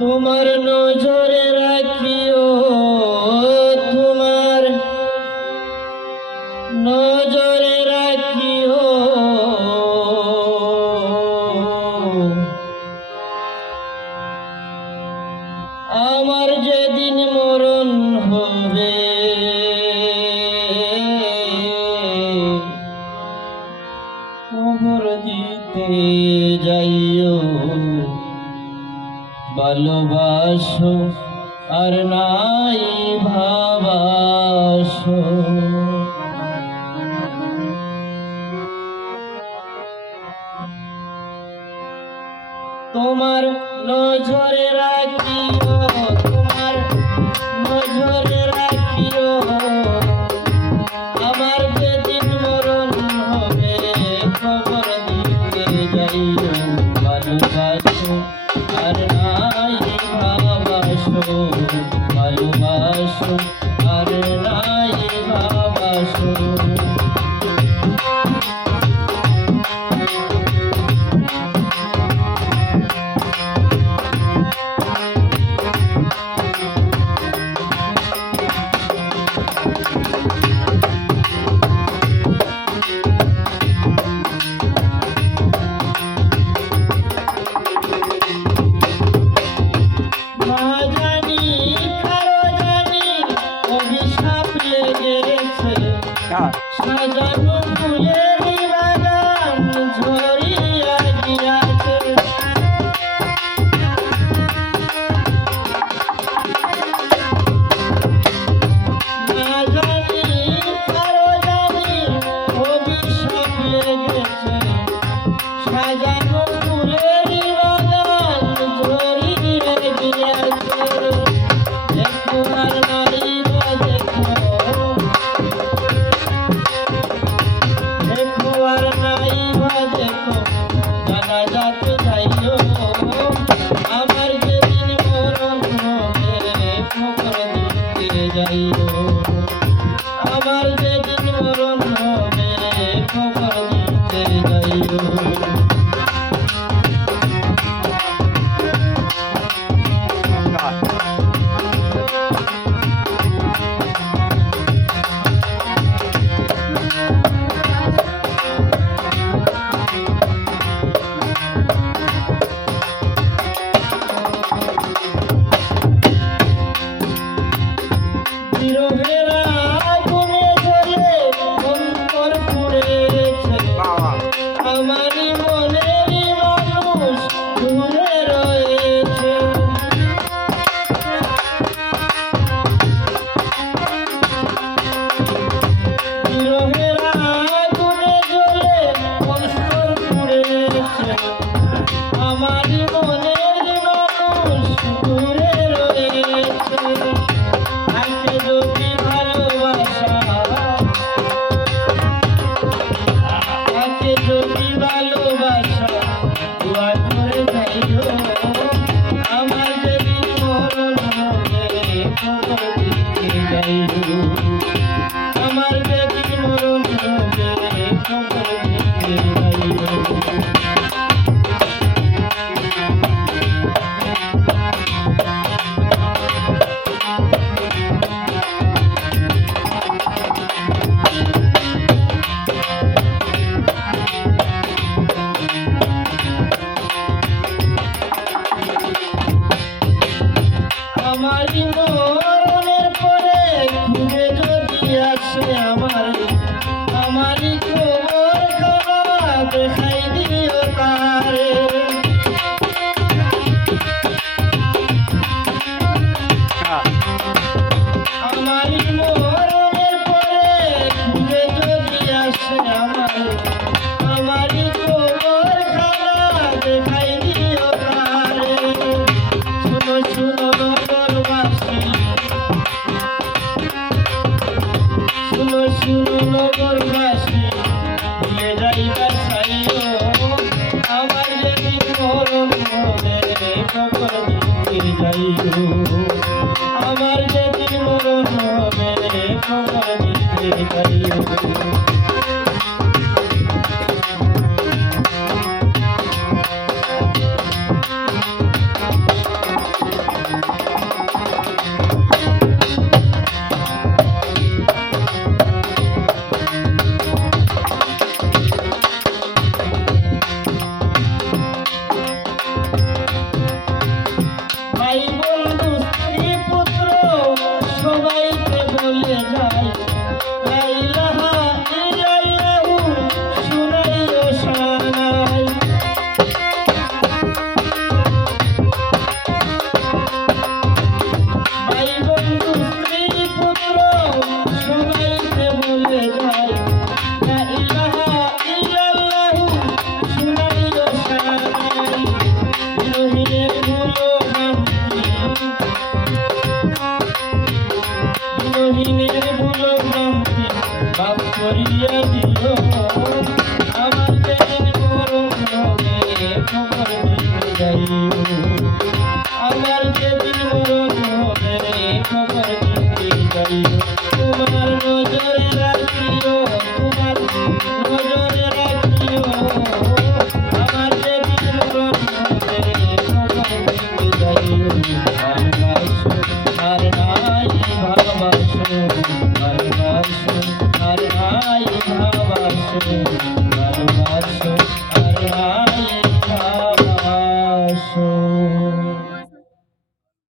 তোমার নজরে রাখিও, তোমার নজরে রাখিও, আমার যেদিন মরণ হবে কবর দিতে যাইও, ভালোবাসো আর নাই ভাবাসো। তোমার নজরে রাখিও, তোমার নজরে রাখিও, আমার যেদিন মরণ হবে খবর দিতে যাইও, ভালোবাসো আর নাই ভাবাসো, ভালোবাসো আর নাই ভাবাসো। সাজানো ফুলের বাগান ঝরিয়া গিয়াছে, না জানি কারো জানি অভিশাপ লেগেছে। সাজানো ফুলের বাগান ঝরিয়া গিয়াছে, দেখো আর নারী দেখো, দেখো আমার যেদিন মরণ হবে খবর দিতে যাইও আমার যেদিন মরণ হবে খবর দিতে যাইও তোমার নজরে রাখিও তোমার নজরে রাখিও আমার যেদিন মরণ হবে খবর দিতে যাইও আর নাই ভাবাসো আর নাই ভাবাসো